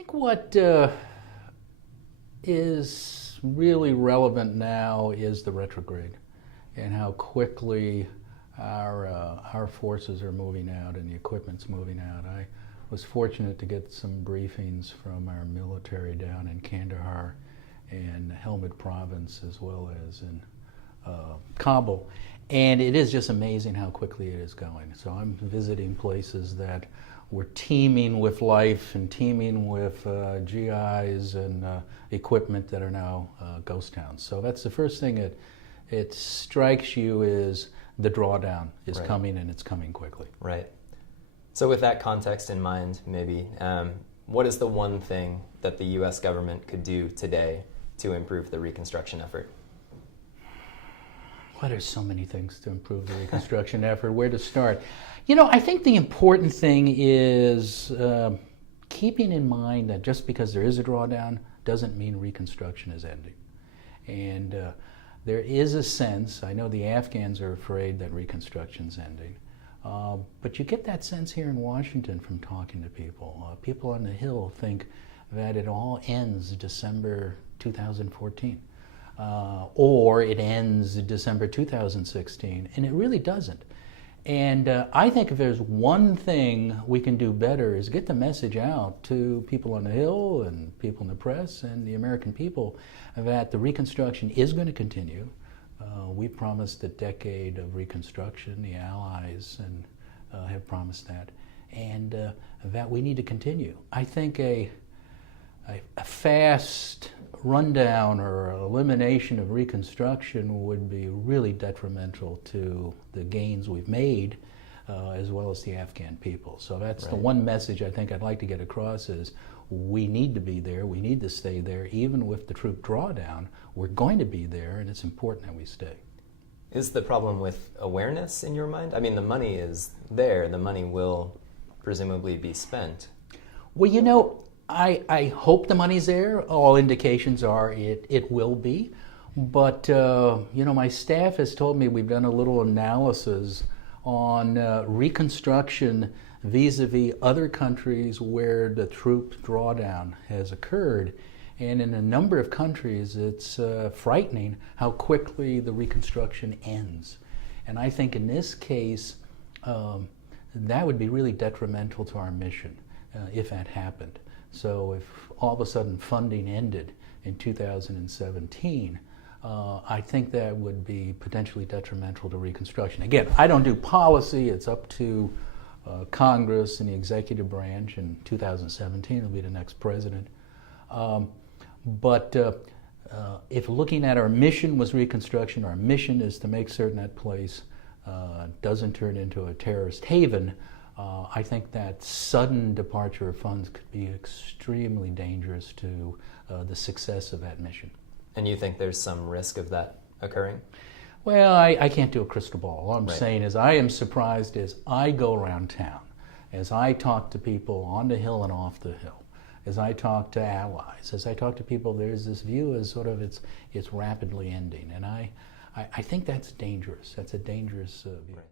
think what is really relevant now is the retrograde and how quickly our forces are moving out and the equipment's moving out. I was fortunate to get some briefings from our military down in Kandahar and Helmand province as well as in Kabul, and it is just amazing how quickly it is going. So I'm visiting places that were teeming with life and teeming with GIs and equipment that are now ghost towns. So that's the first thing it strikes you is the drawdown is Right. coming, and it's coming quickly. Right. So with that context in mind, maybe, what is the one thing that the U.S. government could do today to improve the reconstruction effort? Well, there's so many things to improve the reconstruction effort. Where to start? You know, I think the important thing is keeping in mind that just because there is a drawdown doesn't mean reconstruction is ending. And there is a sense, I know the Afghans are afraid that reconstruction's ending, but you get that sense here in Washington from talking to people. People on the Hill think that it all ends December 2014. Or it ends December 2016, and it really doesn't. And I think if there's one thing we can do better is get the message out to people on the Hill and people in the press and the American people that the reconstruction is going to continue. We promised a decade of reconstruction, the Allies and have promised that, and that we need to continue. I think a fast rundown or elimination of reconstruction would be really detrimental to the gains we've made as well as the Afghan people. So that's Right. the one message I think I'd like to get across is we need to be there, we need to stay there. Even with the troop drawdown, we're going to be there, and it's important that we stay. Is the problem with awareness in your mind? I mean, the money is there. The money will presumably be spent. Well, you know, I hope the money's there. All indications are it will be. But, you know, my staff has told me we've done a little analysis on reconstruction vis-a-vis other countries where the troop drawdown has occurred. And in a number of countries, it's frightening how quickly the reconstruction ends. And I think in this case, that would be really detrimental to our mission if that happened. So if all of a sudden funding ended in 2017, I think that would be potentially detrimental to reconstruction. Again, I don't do policy. It's up to Congress and the executive branch. In 2017, it'll be the next president. But if looking at our mission was reconstruction, our mission is to make certain that place doesn't turn into a terrorist haven. I think that sudden departure of funds could be extremely dangerous to the success of that mission. And you think there's some risk of that occurring? Well, I can't do a crystal ball. All I'm Right. saying is I am surprised as I go around town, as I talk to people on the Hill and off the Hill, as I talk to allies, as I talk to people, there's this view as sort of it's rapidly ending. And I think that's dangerous. That's a dangerous view. Right.